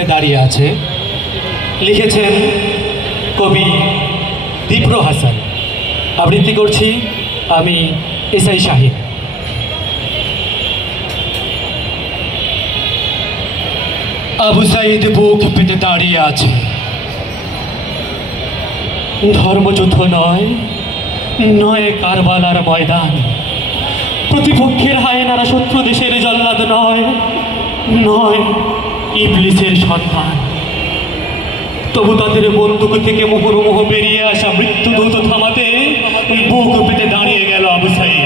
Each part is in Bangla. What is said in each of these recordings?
পেতে দাঁড়িয়ে আছে। লিখেছেন কবি দীপ্র হাসান। আবৃত্তি করছি আমি এসআই শাহিন। আবু সাইদ বুক পেতে দাঁড়িয়ে আছে। ধর্মযুদ্ধ নয়, নয় কারবালার ময়দান। প্রতিপক্ষের হায়নারা শত্রু দেশের জল্লাদ নয়, নয় ইবলিসের সন্তান। তবু তাদের বন্দুক থেকে মুহুর্মুহ বেরিয়ে আসা মৃত্যুদূত থামাতে বুক পেতে দাঁড়িয়ে গেল আবু সাইদ।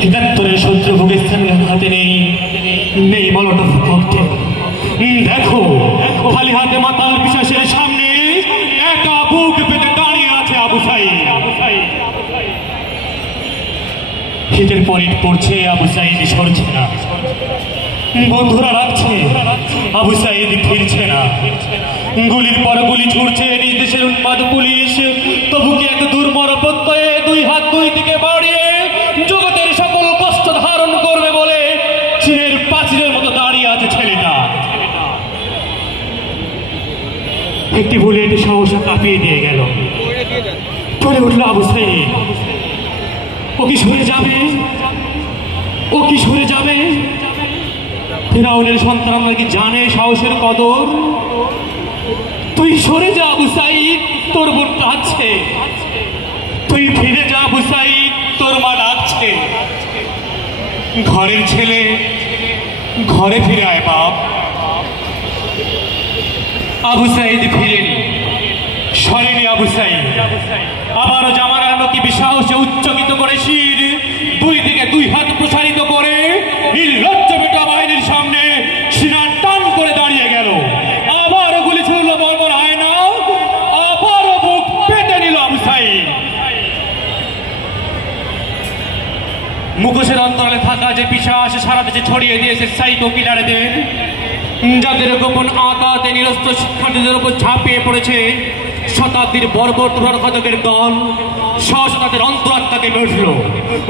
৭১-এর শত্রু পাকিস্তানের হাতে নেই মলোটভ ককটেল। দেখো খালি হাতে মাতাল পিশাচের সামনে একা বুক পেতে দাঁড়িয়ে আছে আবু সাইদ। শীতের পর ইট পড়ছে, আবু সাইদ সরছে না। বন্ধুরা রাখছে, আবু সাইদ ফিরছে না। গুলির পর গুলি ছুটছে নিজ দেশের উন্মাদ পুলিশ। তবু কি এত দুর্মর প্রত্যয়ে দুই হাত দুই দিকে বাড়িয়ে জগতের সকল কষ্ট ধারণ করবে বলে চীনের প্রাচীরের মতো দাঁড়িয়ে আছে ছেলেটা। একটি বুলেট সহসা কাঁপিয়ে দিয়ে গেল। পড়ে উঠল আবু সাইদ। ও কি সরে যাবে? ও কি সরে যাবে? ফিরাউনের সন্তানরা কি জানে সাহসের কদর? তুই সরে যা আবু সাইদ, তোর বোন কাঁদছে। তুই ফিরে যা আবু সাইদ, তোর মা ডাকছে। ঘরের ছেলে ঘরে ফিরে আয় বাপ। আবু সাইদ ফিরেনি, সরেনি আবু সাইদ। আবারও জামার আলোকে বিসাহসে উচ্চকিত করে শির দুই দিকে দুই হাত প্রসারিত করে নির্লজ্জ বেটা বাহিনীর সামনে সিনা টান করে দাঁড়িয়ে গেল। আবারও গুলি ছুড়ল বর্বর হায়না। আবারও বুক পেতে নিল আবু সাইদ। মুখোশের অন্তরালে থাকা যে পিশাচ সারা দেশে ছড়িয়ে দিয়েছে সাইকো কিলারদের, যাদের গোপন আঘাতে নিরস্ত্র শিক্ষার্থীদের উপর ঝাঁপিয়ে পড়েছে শতাব্দীর বর্বর তুরঘাতকের দল। সহসা তাদের অন্তরাত্মাকে বেঁধল।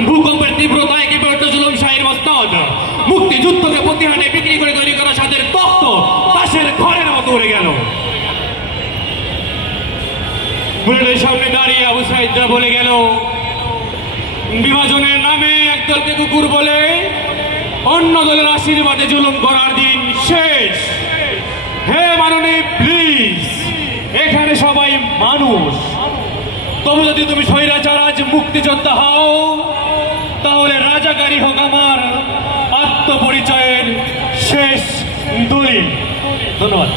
ভূকম্পের তীব্রতায় কেঁপে উঠল জুলুম শাহীর মস্তক। মুক্তিযুদ্ধকে প্রতিহানে বিক্রি করে তৈরি করা সাদের তখ্ত তাসের ঘরের মতো উড়ে গেল। বুলেটের সামনে দাঁড়িয়ে আবু সাইদরা বলে গেল, বিভাজনের নামে একদলকে কুকুর বলে অন্য দলের আশীর্বাদে জুলুম করার দিন শেষ। হে মাননীয় প্লিজ, এখানে সবাই মানুষ। তবু যদি তুমি স্বৈরাচার আজ মুক্তিযোদ্ধা হও, তাহলে রাজাকারী হোক আমার আত্মপরিচয়ের শেষ দলিল। ধন্যবাদ।